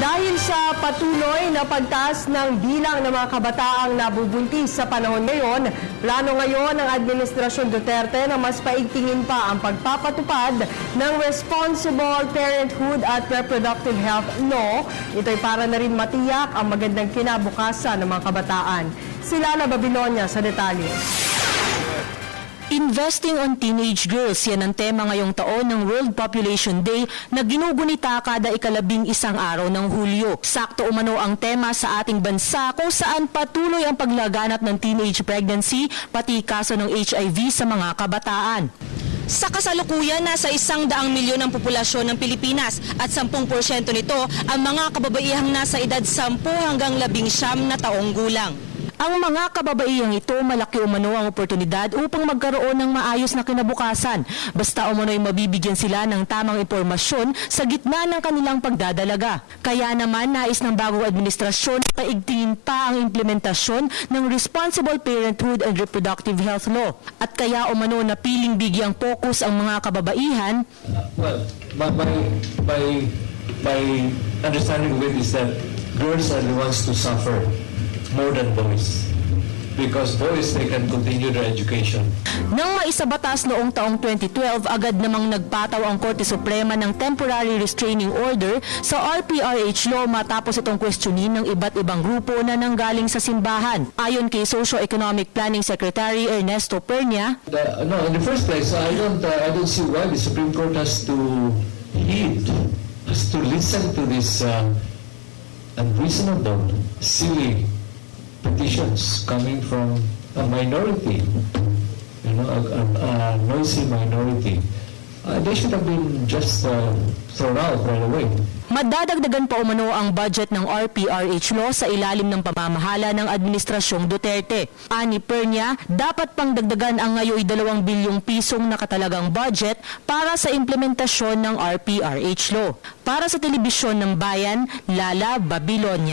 Dahil sa patuloy na pagtaas ng bilang ng mga kabataang nabubuntis sa panahon ngayon, plano ngayon ng Administrasyon Duterte na mas paigtingin pa ang pagpapatupad ng Responsible Parenthood at Reproductive Health Law. Ito'y para na rin matiyak ang magandang kinabukasan ng mga kabataan. Sila na Babilonia sa detalye. Investing on Teenage Girls, yan ang tema ngayong taon ng World Population Day na ginugunita kada ika-11 araw ng Hulyo. Sakto umano ang tema sa ating bansa kung saan patuloy ang paglaganap ng teenage pregnancy pati kaso ng HIV sa mga kabataan. Sa kasalukuyan, nasa 100 milyon ang populasyon ng Pilipinas at 10% nito ang mga kababaihang nasa edad 10 hanggang 19 na taong gulang. Ang mga kababaihang ito, malaki umano ang oportunidad upang magkaroon ng maayos na kinabukasan. Basta umano'y mabibigyan sila ng tamang impormasyon sa gitna ng kanilang pagdadalaga. Kaya naman, nais ng bagong administrasyon na paigtingin pa ang implementasyon ng Responsible Parenthood and Reproductive Health Law. At kaya umano napiling bigyang pokus ang mga kababaihan. Well, my understanding of it is that girls are the ones to suffer more than boys, because boys, they can continue their education. Nang maisabatas noong taong 2012, agad namang nagpataw ang Korte Suprema ng Temporary Restraining Order sa RPRH law matapos itong questionin ng iba't ibang grupo na nanggaling sa simbahan. Ayon kay Socio-Economic Planning Secretary Ernesto Pernia, No, in the first place, I don't see why the Supreme Court has to listen to this unreasonable, silly petitions coming from a minority, a noisy minority. They should have been just thrown out right away. madadagdagan pa umano ang budget ng RPRH law sa ilalim ng pamamahala ng Administrasyong Duterte. Ani Pernia, dapat pang dagdagan ang ngayoy 2 bilyong pisong nakatalagang budget para sa implementasyon ng RPRH law. Para sa Telebisyon ng Bayan, Lala Babilonia.